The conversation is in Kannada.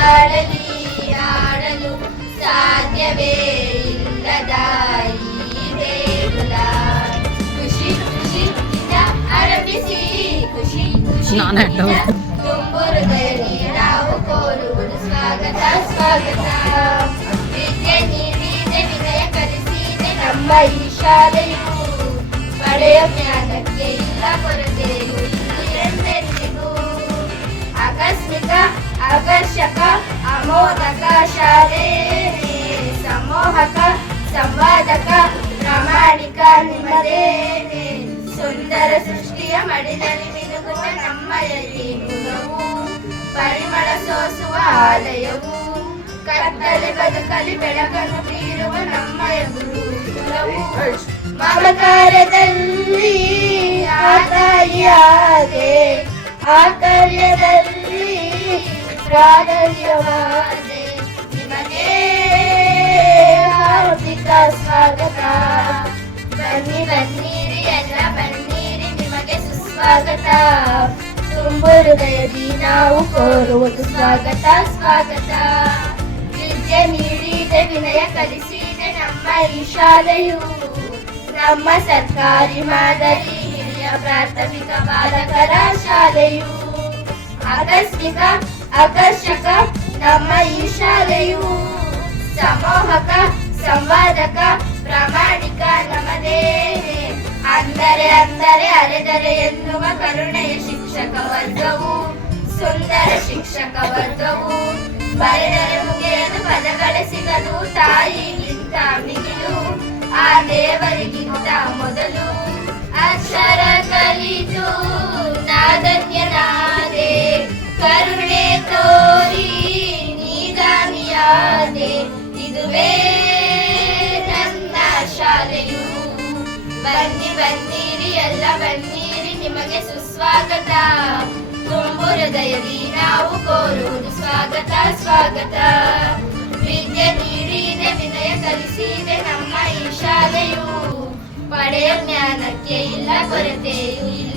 ಆಡಲಿ ಆಡಲು ಸಾಧ್ಯವೇ ಇಲ್ಲದ ಈ ದೇಗುಲ. ಖುಷಿ ಖುಷಿಯಿಂದ ಆರಂಭಿಸಿ ಖುಷಿ ಖುಷಿಯಿಂದ ತುಂಬು ಹೃದಯದಿ ನಾವು ಕೋರುವುದು ಸ್ವಾಗತ ಸ್ವಾಗತ. ವಿದ್ಯೆ ನೀಡಿದೆ ವಿನಯ ಕಲಿಸಿದೆ ನಮ್ಮ ಈ ಶಾಲೆಯು. ಪಡೆಯ ಜ್ಞಾನಕ್ಕೆ ಇಲ್ಲ ಕೊರತೆಯು ಇಲ್ಲಿ ಎಂದೆಂದಿಗೂ. ಆಕಸ್ಮಿಕ ಆಕರ್ಷಕ ಅಮೋದಕ ಶಾಲೆ, ಸಮೋಹಕ ಸಂವಾದಕ ಪ್ರಾಮಾಣಿಕ ನಿಮ್ಮದೇನೆ. ಸುಂದರ ಸೃಷ್ಟಿಯ ಮಡಿಲಲ್ಲಿ ಮಿನುಗುವ ನಮ್ಮಯಲ್ಲಿ ಮುಗವು, ಪರಿಮಳ ಸೋಸುವ ಆಲಯವು. ಕತ್ತಲೆ ಬದುಕಲಿ ಬೆಳಕನ್ನು ಬೀರುವ ನಮ್ಮಯ ಗುರುಕುಲವು. ಮಮಕಾರದಲ್ಲಿ ಆತಾಯಿಯಾದೆ, ಆಕರ್ಯದಲ್ಲಿ ಪ್ರಾಗಲ್ಯವಾದೆ. ನಿಮಗೆ ಹಾರ್ದಿಕ ಸ್ವಾಗತ. ಬನ್ನಿ ಬನ್ನಿರಿ ಎಲ್ಲ ಬನ್ನಿರಿ, ನಿಮಗೆ ಸುಸ್ವಾಗತ. ತುಂಬು ಹೃದಯದಿ ನಾವು ಕೋರುವುದು ಸ್ವಾಗತ ಸ್ವಾಗತ. ವಿದ್ಯೆ ನೀಡಿದೆ ವಿನಯ ಕಲಿಸಿದೆ ನಮ್ಮ ಈ ಶಾಲೆಯು. ನಮ್ಮ ಸರ್ಕಾರಿ ಮಾದರಿ ಹಿರಿಯ ಪ್ರಾಥಮಿಕ ಬಾಲಕರ ಶಾಲೆಯು. ಆಕಸ್ಮಿಕ ಆಕರ್ಷಕ ನಮ್ಮ ಈ ಶಾಲೆಯು. ಸಮೋಹಕ ಸಂವಾದಕ ಪ್ರಾಮಾಣಿಕ ನಮ್ಮದೇನೆ. ಅಂದರೆ ಅರೆದರೆ ಎನ್ನುವ ಕರುಣೆಯ ಶಿಕ್ಷಕ ವರ್ಗವು. ಸುಂದರ ಶಿಕ್ಷಕ ವರ್ಗವು. ಬರೆದರೆ ಮುಗಿಯಲು ಪದಗಳ ಸಿಗಲು ತಾಯಿಗಿಂತ ಮಿಗಿಲು, ಆ ದೇವರಿಗಿಂತ ಮೊದಲು. ಅಕ್ಷರ ಕಲಿತು ನಾದನ್ಯನಾದೆ, ಕರುಣೆ ತೋರಿ ನೀದಾನಿಯಾದೆ. ಇದುವೇ ನನ್ನ ಶಾಲೆಯು. ಬನ್ನಿ ಬನ್ನಿರಿ ಎಲ್ಲ ಬನ್ನಿರಿ, ನಿಮಗೆ ಸುಸ್ವಾಗತ. ತುಂಬು ಹೃದಯದಿ ನಾವು ಕೋರುವುದು ಸ್ವಾಗತ ಸ್ವಾಗತ. ವಿದ್ಯೆ ನೀಡಿದೆ ವಿನಯ ಕಲಿಸಿದೆ ನಮ್ಮ ಈ ಶಾಲೆಯು. ಪಡೆಯ ಜ್ಞಾನಕ್ಕೆ ಇಲ್ಲ ಕೊರತೆಯೂ ಇಲ್ಲ.